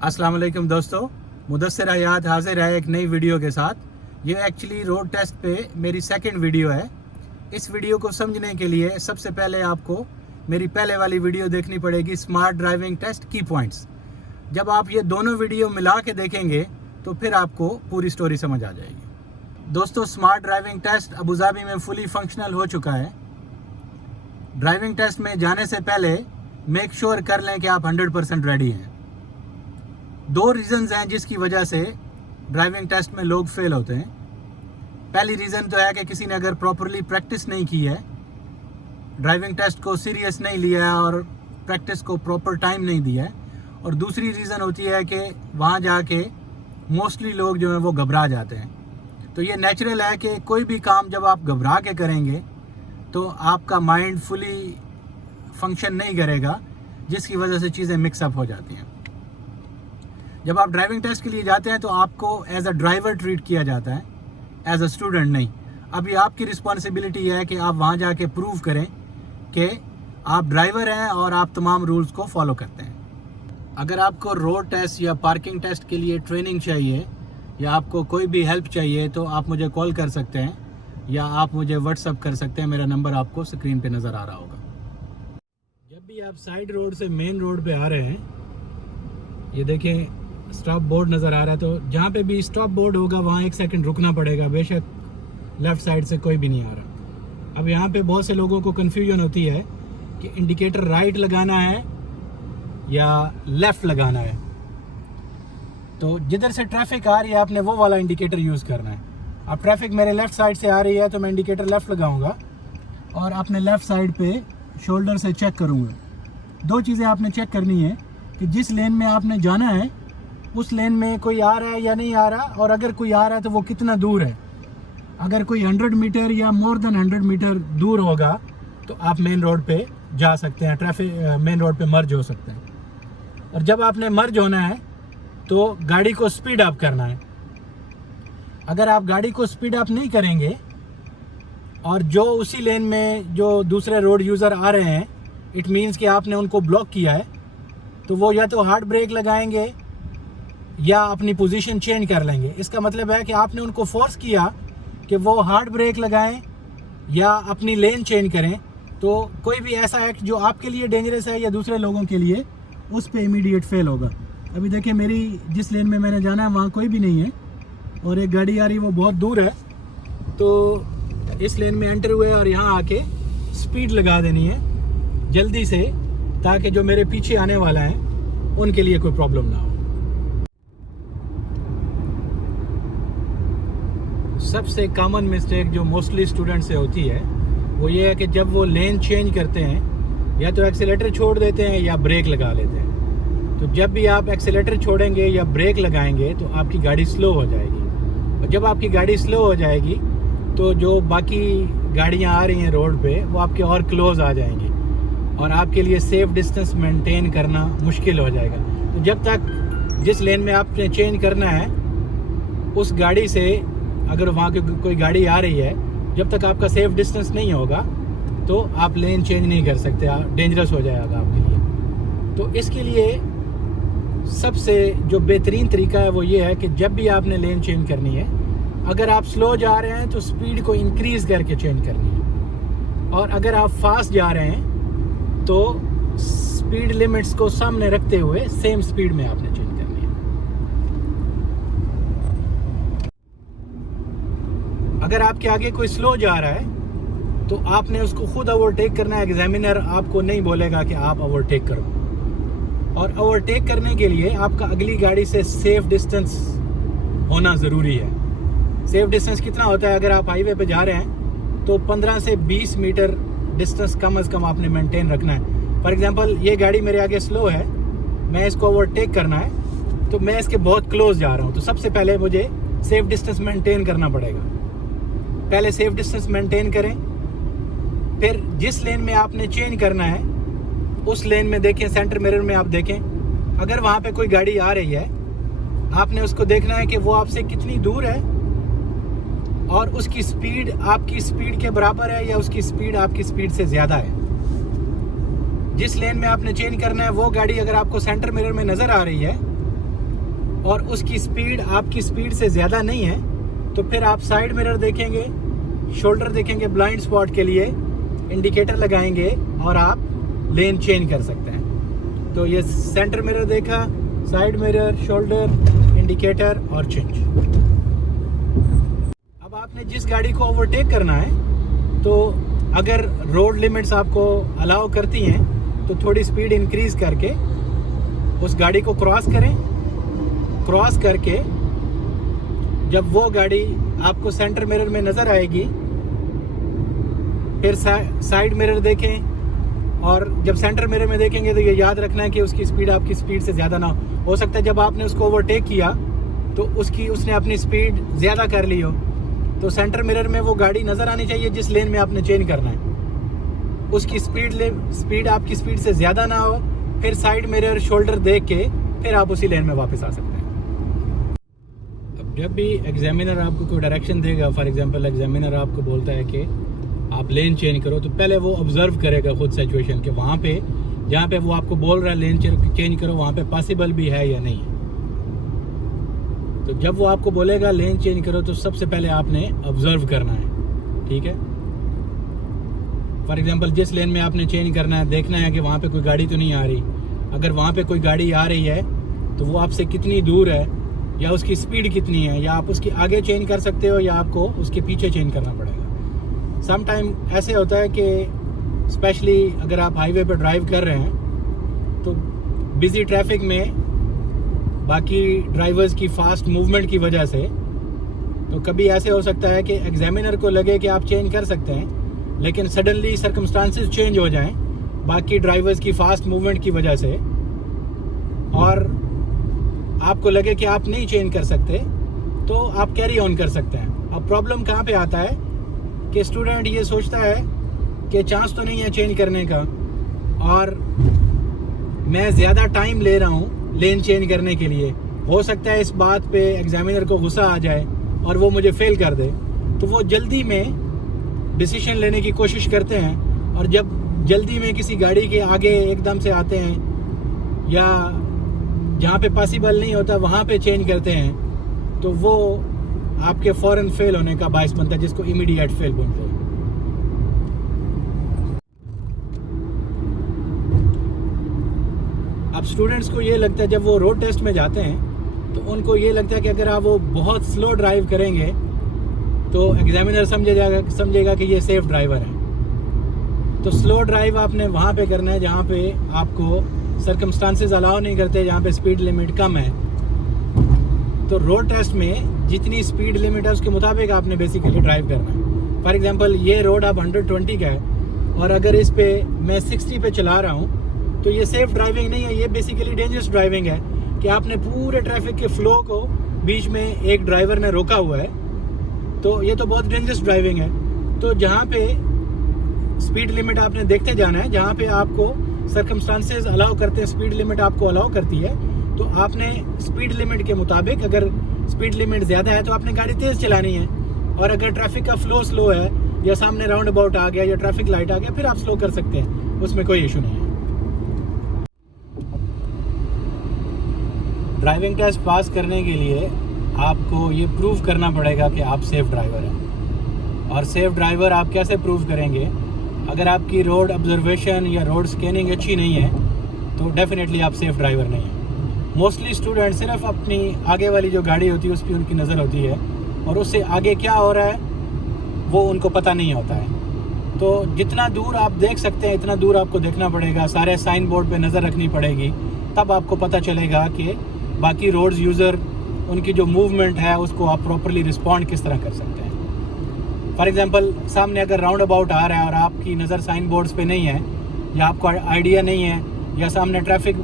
अस्सलाम वालेकुम दोस्तों, मुदस्सिर हयात हाजिर है एक नई वीडियो के साथ। ये एक्चुअली रोड टेस्ट पे मेरी सेकंड वीडियो है। इस वीडियो को समझने के लिए सबसे पहले आपको मेरी पहले वाली वीडियो देखनी पड़ेगी, स्मार्ट ड्राइविंग टेस्ट की पॉइंट्स। जब आप ये दोनों वीडियो मिला के देखेंगे तो फिर आपको पूरी स्टोरी समझ आ जाएगी। दोस्तों, smart driving test Abu Dhabi में फुली फंक्शनल हो चुका है। ड्राइविंग टेस्ट में जाने से पहले मेक श्योर कर लें कि आप 100% रेडी हैं। दो रीज़न्स हैं जिसकी वजह से ड्राइविंग टेस्ट में लोग फेल होते हैं। पहली रीज़न तो है कि किसी ने अगर प्रॉपरली प्रैक्टिस नहीं की है, ड्राइविंग टेस्ट को सीरियस नहीं लिया है और प्रैक्टिस को प्रॉपर टाइम नहीं दिया है। और दूसरी रीज़न होती है कि वहाँ जाके मोस्टली लोग जो हैं वो घबरा जाते हैं। तो ये नेचुरल है कि कोई भी काम जब आप घबरा के करेंगे तो आपका माइंड फुली फंक्शन नहीं करेगा, जिसकी वजह से चीज़ें मिक्सअप हो जाती हैं। जब आप ड्राइविंग टेस्ट के लिए जाते हैं तो आपको एज अ ड्राइवर ट्रीट किया जाता है, एज अ स्टूडेंट नहीं। अभी आपकी रिस्पॉन्सिबिलिटी है कि आप वहाँ जाके प्रूव करें कि आप ड्राइवर हैं और आप तमाम रूल्स को फॉलो करते हैं। अगर आपको रोड टेस्ट या पार्किंग टेस्ट के लिए ट्रेनिंग चाहिए या आपको कोई भी हेल्प चाहिए तो आप मुझे कॉल कर सकते हैं या आप मुझे व्हाट्सअप कर सकते हैं। मेरा नंबर आपको स्क्रीन पे नज़र आ रहा होगा। जब भी आप साइड रोड से मेन रोड पे आ रहे हैं, ये देखें स्टॉप बोर्ड नज़र आ रहा है, तो जहाँ पे भी स्टॉप बोर्ड होगा वहाँ 1 सेकंड रुकना पड़ेगा, बेशक लेफ़्ट साइड से कोई भी नहीं आ रहा। अब यहाँ पे बहुत से लोगों को कन्फ्यूजन होती है कि इंडिकेटर राइट लगाना है या लेफ़्ट लगाना है। तो जिधर से ट्रैफिक आ रही है आपने वो वाला इंडिकेटर यूज़ करना है। अब ट्रैफिक मेरे लेफ़्ट साइड से आ रही है तो मैं इंडिकेटर लेफ़्ट लगाऊंगा और अपने लेफ़्ट साइड पे शोल्डर से चेक करूँगा। दो चीज़ें आपने चेक करनी है कि जिस लेन में आपने जाना है उस लेन में कोई आ रहा है या नहीं आ रहा, और अगर कोई आ रहा है तो वो कितना दूर है। अगर कोई 100 मीटर या मोर देन 100 मीटर दूर होगा तो आप मेन रोड पे जा सकते हैं, ट्रैफिक मेन रोड पे मर्ज हो सकते हैं। और जब आपने मर्ज होना है तो गाड़ी को स्पीड अप करना है। अगर आप गाड़ी को स्पीड अप नहीं करेंगे और जो उसी लेन में जो दूसरे रोड यूज़र आ रहे हैं, इट मीन्स कि आपने उनको ब्लॉक किया है, तो वो या तो हार्ड ब्रेक लगाएंगे या अपनी पोजीशन चेंज कर लेंगे। इसका मतलब है कि आपने उनको फोर्स किया कि वो हार्ड ब्रेक लगाएं या अपनी लेन चेंज करें। तो कोई भी ऐसा एक्ट जो आपके लिए डेंजरस है या दूसरे लोगों के लिए, उस पे इमीडिएट फेल होगा। अभी देखिए मेरी जिस लेन में मैंने जाना है वहाँ कोई भी नहीं है और एक गाड़ी आ रही वो बहुत दूर है, तो इस लेन में एंटर हुए और यहाँ आके स्पीड लगा देनी है जल्दी से, ताकि जो मेरे पीछे आने वाला है उनके लिए कोई प्रॉब्लम ना हो। सबसे कॉमन मिस्टेक जो मोस्टली स्टूडेंट से होती है वो ये है कि जब वो लेन चेंज करते हैं या तो एक्सीलेटर छोड़ देते हैं या ब्रेक लगा लेते हैं। तो जब भी आप एक्सीलेटर छोड़ेंगे या ब्रेक लगाएंगे तो आपकी गाड़ी स्लो हो जाएगी, और जब आपकी गाड़ी स्लो हो जाएगी तो जो बाकी गाड़ियाँ आ रही हैं रोड पे वो आपके और क्लोज आ जाएंगी और आपके लिए सेफ डिस्टेंस मेंटेन करना मुश्किल हो जाएगा। तो जब तक जिस लेन में आपने चेंज करना है उस गाड़ी से, अगर वहाँ की कोई गाड़ी आ रही है, जब तक आपका सेफ डिस्टेंस नहीं होगा तो आप लेन चेंज नहीं कर सकते, डेंजरस हो जाएगा आपके लिए। तो इसके लिए सबसे जो बेहतरीन तरीका है वो ये है कि जब भी आपने लेन चेंज करनी है, अगर आप स्लो जा रहे हैं तो स्पीड को इंक्रीज़ करके चेंज करनी है, और अगर आप फास्ट जा रहे हैं तो स्पीड लिमिट्स को सामने रखते हुए सेम स्पीड में आपने चेंज करनी है। अगर आपके आगे कोई स्लो जा रहा है तो आपने उसको खुद ओवरटेक करना है। एग्जामिनर आपको नहीं बोलेगा कि आप ओवरटेक करो, और ओवरटेक करने के लिए आपका अगली गाड़ी से सेफ डिस्टेंस होना ज़रूरी है। सेफ डिस्टेंस कितना होता है? अगर आप हाईवे पे जा रहे हैं तो 15 से 20 मीटर डिस्टेंस कम से कम आपने मेंटेन रखना है। फॉर एग्जांपल ये गाड़ी मेरे आगे स्लो है, मैं इसको ओवरटेक करना है तो मैं इसके बहुत क्लोज जा रहा हूँ, तो सबसे पहले मुझे सेफ डिस्टेंस मेंटेन करना पड़ेगा। पहले सेफ डिस्टेंस मेंटेन करें, फिर जिस लेन में आपने चेंज करना है उस लेन में देखें, सेंटर मिरर में आप देखें, अगर वहाँ पे कोई गाड़ी आ रही है आपने उसको देखना है कि वो आपसे कितनी दूर है और उसकी स्पीड आपकी स्पीड के बराबर है या उसकी स्पीड आपकी स्पीड से ज़्यादा है। जिस लेन में आपने चेंज करना है वो गाड़ी अगर आपको सेंटर मिरर में नज़र आ रही है और उसकी स्पीड आपकी स्पीड से ज़्यादा नहीं है, तो फिर आप साइड मिरर देखेंगे, शोल्डर देखेंगे ब्लाइंड स्पॉट के लिए, इंडिकेटर लगाएंगे और आप लेन चेंज कर सकते हैं। तो ये सेंटर मिरर देखा, साइड मिरर, शोल्डर, इंडिकेटर और चेंज। अब आपने जिस गाड़ी को ओवरटेक करना है, तो अगर रोड लिमिट्स आपको अलाउ करती हैं तो थोड़ी स्पीड इंक्रीज़ करके उस गाड़ी को क्रॉस करें। क्रॉस करके जब वो गाड़ी आपको सेंटर मिरर में नज़र आएगी, फिर साइड मिरर देखें, और जब सेंटर मिरर में देखेंगे तो ये याद रखना है कि उसकी स्पीड आपकी स्पीड से ज़्यादा ना हो सकता है जब आपने उसको ओवरटेक किया तो उसने अपनी स्पीड ज़्यादा कर ली हो, तो सेंटर मिरर में वो गाड़ी नज़र आनी चाहिए जिस लेन में आपने चेंज करना है, उसकी स्पीड आपकी स्पीड से ज़्यादा ना हो। फिर साइड मिरर, शोल्डर देख के फिर आप उसी लेन में वापस आ सकते हैं। अब जब भी एग्जामिनर आपको कोई डायरेक्शन देगा, फॉर एग्जांपल एग्जामिनर आपको बोलता है कि आप लेन चेंज करो, तो पहले वो ऑब्जर्व करेगा खुद सिचुएशन के वहाँ पे जहाँ पे वो आपको बोल रहा है लेन चेंज करो, वहाँ पे पॉसिबल भी है या नहीं है। तो जब वो आपको बोलेगा लेन चेंज करो, तो सबसे पहले आपने ऑब्जर्व करना है, ठीक है। फॉर एग्जांपल जिस लेन में आपने चेंज करना है, देखना है कि वहाँ पे कोई गाड़ी तो नहीं आ रही। अगर वहाँ पे कोई गाड़ी आ रही है तो वो आपसे कितनी दूर है, या उसकी स्पीड कितनी है, या आप उसके आगे चेंज कर सकते हो या आपको उसके पीछे चेंज करना पड़ेगा। सम टाइम ऐसे होता है कि स्पेशली अगर आप हाईवे पर ड्राइव कर रहे हैं तो बिज़ी ट्रैफिक में बाकी ड्राइवर्स की फास्ट मूवमेंट की वजह से, तो कभी ऐसे हो सकता है कि एग्जामिनर को लगे कि आप चेंज कर सकते हैं, लेकिन सडनली सर्कमस्टांसेस चेंज हो जाएं बाकी ड्राइवर्स की फास्ट मूवमेंट की वजह से, और आपको लगे कि आप नहीं चेंज कर सकते, तो आप कैरी ऑन कर सकते हैं। अब प्रॉब्लम कहाँ पे आता है कि स्टूडेंट ये सोचता है कि चांस तो नहीं है चेंज करने का, और मैं ज़्यादा टाइम ले रहा हूँ लेन चेंज करने के लिए, हो सकता है इस बात पे एग्जामिनर को गुस्सा आ जाए और वो मुझे फेल कर दे, तो वो जल्दी में डिसीजन लेने की कोशिश करते हैं, और जब जल्दी में किसी गाड़ी के आगे एकदम से आते हैं या जहाँ पे पॉसिबल नहीं होता वहाँ पे चेंज करते हैं, तो वो आपके फ़ौरन फेल होने का बायस बनता है, जिसको इमीडिएट फेल बोलते हैं। अब स्टूडेंट्स को ये लगता है जब वो रोड टेस्ट में जाते हैं तो उनको ये लगता है कि अगर आप वो बहुत स्लो ड्राइव करेंगे तो एग्जामिनर समझेगा कि ये सेफ ड्राइवर है। तो स्लो ड्राइव आपने वहाँ पे करना है जहाँ पे आपको सर्कमस्टांसेस अलाउ नहीं करते, जहाँ पे स्पीड लिमिट कम है। तो रोड टेस्ट में जितनी स्पीड लिमिट है उसके मुताबिक आपने बेसिकली ड्राइव करना है। फॉर एग्जांपल ये रोड अब 120 का है और अगर इस पे मैं 60 पे चला रहा हूँ तो ये सेफ ड्राइविंग नहीं है, ये बेसिकली डेंजरस ड्राइविंग है कि आपने पूरे ट्रैफिक के फ्लो को बीच में एक ड्राइवर ने रोका हुआ है, तो ये तो बहुत डेंजरस ड्राइविंग है। तो जहाँ पे स्पीड लिमिट आपने देखते जाना है, जहाँ पे आपको सर्कमस्टांसेस अलाउ करते हैं, स्पीड लिमिट आपको अलाउ करती है, तो आपने स्पीड लिमिट के मुताबिक, अगर स्पीड लिमिट ज़्यादा है तो आपने गाड़ी तेज़ चलानी है, और अगर ट्रैफिक का फ्लो स्लो है या सामने राउंड अबाउट आ गया या ट्रैफिक लाइट आ गया, फिर आप स्लो कर सकते हैं, उसमें कोई इशू नहीं है। ड्राइविंग टेस्ट पास करने के लिए आपको ये प्रूव करना पड़ेगा कि आप सेफ़ ड्राइवर हैं। और सेफ़ ड्राइवर आप कैसे प्रूव करेंगे? अगर आपकी रोड ऑब्जर्वेशन या रोड स्कैनिंग अच्छी नहीं है तो डेफिनेटली आप सेफ़ ड्राइवर नहीं हैं। मोस्टली स्टूडेंट सिर्फ अपनी आगे वाली जो गाड़ी होती है उस पर उनकी नज़र होती है, और उससे आगे क्या हो रहा है वो उनको पता नहीं होता है। तो जितना दूर आप देख सकते हैं इतना दूर आपको देखना पड़ेगा, सारे साइन बोर्ड पे नज़र रखनी पड़ेगी, तब आपको पता चलेगा कि बाकी रोड्स यूज़र उनकी जो मूवमेंट है उसको आप प्रॉपरली रिस्पॉन्ड किस तरह कर सकते हैं। फॉर एग्जांपल सामने अगर राउंड अबाउट आ रहा है और आपकी नज़र साइन बोर्ड्स पे नहीं है, या आपको आइडिया नहीं है, या सामने ट्रैफिक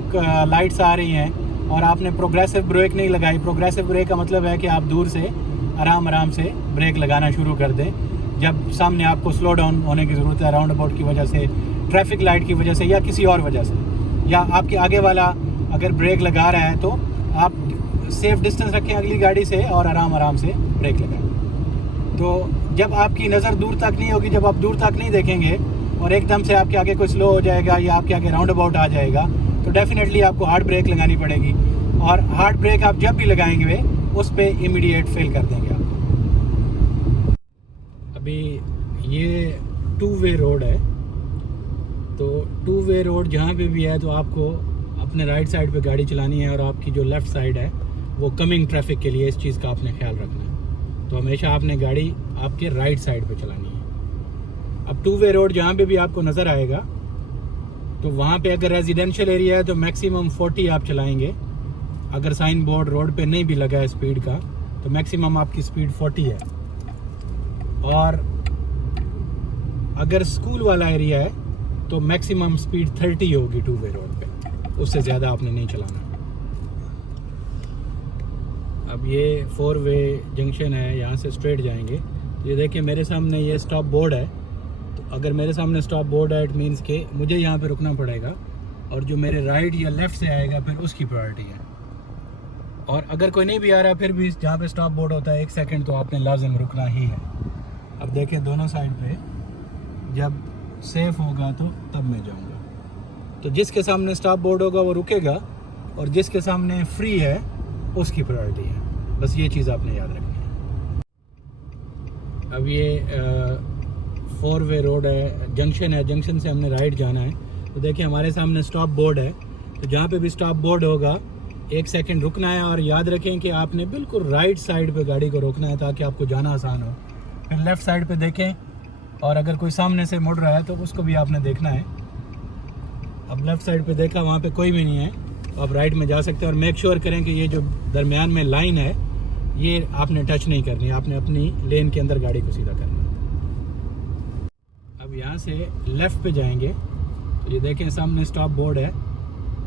लाइट्स आ रही हैं और आपने प्रोग्रेसिव ब्रेक नहीं लगाई। प्रोग्रेसिव ब्रेक का मतलब है कि आप दूर से आराम से ब्रेक लगाना शुरू कर दें जब सामने आपको स्लो डाउन होने की ज़रूरत है, राउंड अबाउट की वजह से, ट्रैफिक लाइट की वजह से, या किसी और वजह से, या आपके आगे वाला अगर ब्रेक लगा रहा है तो आप सेफ डिस्टेंस रखें अगली गाड़ी से और आराम से ब्रेक लगाएं। तो जब आपकी नज़र दूर तक नहीं होगी, जब आप दूर तक नहीं देखेंगे और एकदम से आपके आगे कोई स्लो हो जाएगा या आपके आगे राउंड अबाउट आ जाएगा, तो डेफिनेटली आपको हार्ड ब्रेक लगानी पड़ेगी। और हार्ड ब्रेक आप जब भी लगाएंगे उस पे इमीडिएट फेल कर देंगे आपको। अभी ये 2 वे रोड है, तो 2 वे रोड जहाँ पे भी है तो आपको अपने राइट साइड पे गाड़ी चलानी है और आपकी जो लेफ़्ट साइड है वो कमिंग ट्रैफिक के लिए, इस चीज़ का आपने ख्याल रखना है। तो हमेशा आपने गाड़ी आपके राइट साइड पे चलानी है। अब 2 वे रोड जहाँ पे भी आपको नज़र आएगा तो वहाँ पे अगर रेजिडेंशियल एरिया है तो मैक्सिमम 40 आप चलाएंगे। अगर साइन बोर्ड रोड पे नहीं भी लगा है स्पीड का तो मैक्सिमम आपकी स्पीड 40 है। और अगर स्कूल वाला एरिया है तो मैक्सिमम स्पीड 30 होगी 2 वे रोड पे, उससे ज़्यादा आपने नहीं चलाना। अब ये 4 वे जंक्शन है, यहाँ से स्ट्रेट जाएंगे तो ये देखिए मेरे सामने ये स्टॉप बोर्ड है। तो अगर मेरे सामने स्टॉप बोर्ड है इट मीन्स के मुझे यहाँ पे रुकना पड़ेगा और जो मेरे राइट या लेफ़्ट से आएगा फिर उसकी प्रायोरिटी है। और अगर कोई नहीं भी आ रहा फिर भी जहाँ पे स्टॉप बोर्ड होता है 1 सेकंड तो आपने लाजिम रुकना ही है। अब देखिए दोनों साइड पे जब सेफ होगा तो तब मैं जाऊँगा। तो जिसके सामने स्टॉप बोर्ड होगा वो रुकेगा और जिसके सामने फ्री है उसकी प्रायोरिटी है। बस ये चीज़ आपने याद रखनी है। अब ये 4 वे रोड है, जंक्शन है, जंक्शन से हमने राइट जाना है। तो देखिए हमारे सामने स्टॉप बोर्ड है, तो जहाँ पे भी स्टॉप बोर्ड होगा 1 सेकंड रुकना है और याद रखें कि आपने बिल्कुल राइट साइड पे गाड़ी को रोकना है ताकि आपको जाना आसान हो। फिर लेफ़्ट साइड पे देखें और अगर कोई सामने से मुड़ रहा है तो उसको भी आपने देखना है। अब लेफ़्ट साइड पे देखा वहाँ पे कोई भी नहीं है तो आप राइट में जा सकते हैं। और मेक श्योर करें कि ये जो दरमियान में लाइन है ये आपने टच नहीं करनी, आपने अपनी लेन के अंदर गाड़ी को सीधा करना है। अब यहाँ से लेफ़्ट पे जाएंगे तो ये देखें सामने स्टॉप बोर्ड है,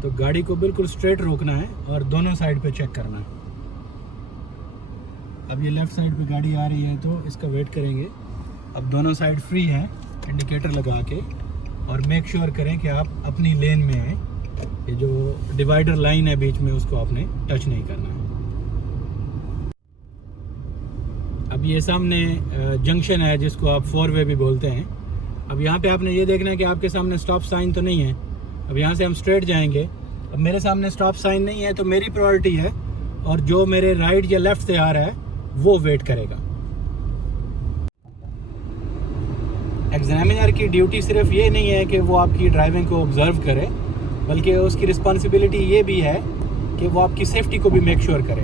तो गाड़ी को बिल्कुल स्ट्रेट रोकना है और दोनों साइड पे चेक करना है। अब ये लेफ़्ट साइड पे गाड़ी आ रही है तो इसका वेट करेंगे। अब दोनों साइड फ्री है इंडिकेटर लगा के, और मेक श्योर करें कि आप अपनी लेन में आए। ये जो डिवाइडर लाइन है बीच में उसको आपने टच नहीं करना है। अब ये सामने जंक्शन है जिसको आप 4 वे भी बोलते हैं। अब यहाँ पे आपने ये देखना है कि आपके सामने स्टॉप साइन तो नहीं है। अब यहाँ से हम स्ट्रेट जाएंगे। अब मेरे सामने स्टॉप साइन नहीं है तो मेरी प्रायोरिटी है और जो मेरे राइट या लेफ़्ट से आ रहा है वो वेट करेगा। एग्जामिनर की ड्यूटी सिर्फ ये नहीं है कि वो आपकी ड्राइविंग को ऑब्जर्व करे, बल्कि उसकी रिस्पॉन्सिबिलिटी ये भी है कि वो आपकी सेफ्टी को भी मेक श्योर करे।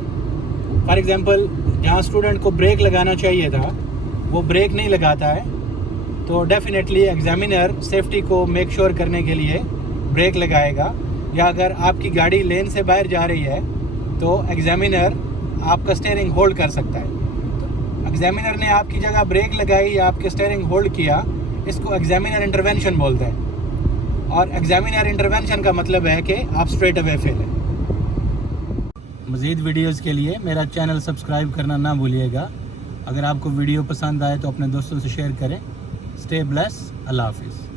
फॉर एग्जांपल जहाँ स्टूडेंट को ब्रेक लगाना चाहिए था वो ब्रेक नहीं लगाता है तो डेफिनेटली एग्जामिनर सेफ्टी को मेक श्योर करने के लिए ब्रेक लगाएगा। या अगर आपकी गाड़ी लेन से बाहर जा रही है तो एग्जामिनर आपका स्टीयरिंग होल्ड कर सकता है। तो एग्जामिनर ने आपकी जगह ब्रेक लगाई या आपके स्टीयरिंग होल्ड किया, इसको एग्जामिनर इंटरवेंशन बोलते हैं। और एग्जामिनर इंटरवेंशन का मतलब है कि आप स्ट्रेट अवे फेल हैं। मज़ीद वीडियोज़ के लिए मेरा चैनल सब्सक्राइब करना ना भूलिएगा। अगर आपको वीडियो पसंद आए तो अपने दोस्तों से शेयर करें। स्टे ब्लेस, अल्लाह हाफिज़।